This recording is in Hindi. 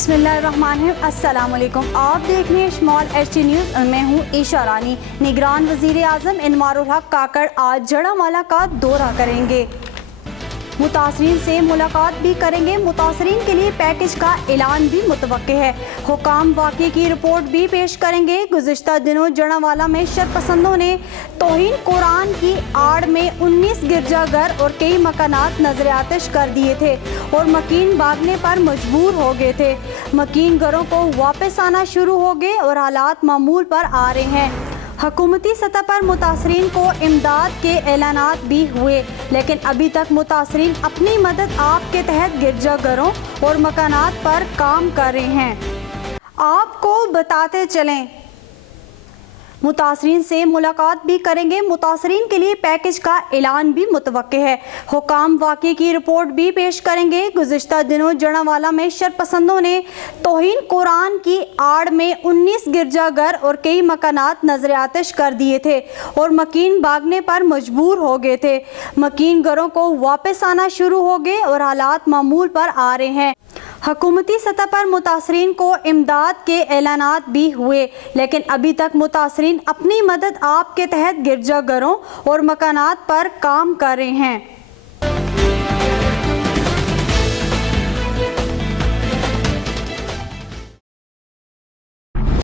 बिस्मिल्लाहिर्रहमानिर्रहीम। अस्सलाम वालेकुम। आप देख रहे हैं स्मॉल एचडी न्यूज़ और मैं हूँ ईशा रानी। निगरान वज़ीर आज़म इनवारुल हक काकड़ आज जड़ावाला का दौरा करेंगे, मुतासरीन से मुलाकात भी करेंगे। मुतासरीन के लिए पैकेज का ऐलान भी मुतवक्के है। हुकाम वाक़े की रिपोर्ट भी पेश करेंगे। गुज़िश्ता दिनों जड़ावाला में शरपसंदों ने तौहीन कुरान की आड़ में 19 गिरजाघर और कई मकानात नजर आतिश कर दिए थे और मकीन भागने पर मजबूर हो गए थे। मकीन घरों को वापस आना शुरू हो गए और हालात मामूल पर आ रहे हैं। हुकूमती सतह पर मुतासरीन को इमदाद के ऐलानात भी हुए, लेकिन अभी तक मुतासरीन अपनी मदद आप के तहत गिरजाघरों और मकानात पर काम कर रहे हैं। आपको बताते चलें, मुतासरीन से मुलाकात भी करेंगे। मुतासरीन के लिए पैकेज का ऐलान भी मुतवक्के है। हुकाम वाक़े की रिपोर्ट भी पेश करेंगे। गुज़िश्ता दिनों जड़ावाला में शरपसंदों ने तौहीन कुरान की आड़ में 19 गिरजाघर और कई मकानात नजर आतिश कर दिए थे और मकीन भागने पर मजबूर हो गए थे। मकीन घरों को वापस आना शुरू हो गए और हालात मामूल पर आ रहे हैं। हुकूमती सतह पर मुतासरीन को इमदाद के ऐलानात भी हुए, लेकिन अभी तक मुतासरीन अपनी मदद आप के तहत गिरजाघरों और मकानात पर काम कर रहे हैं।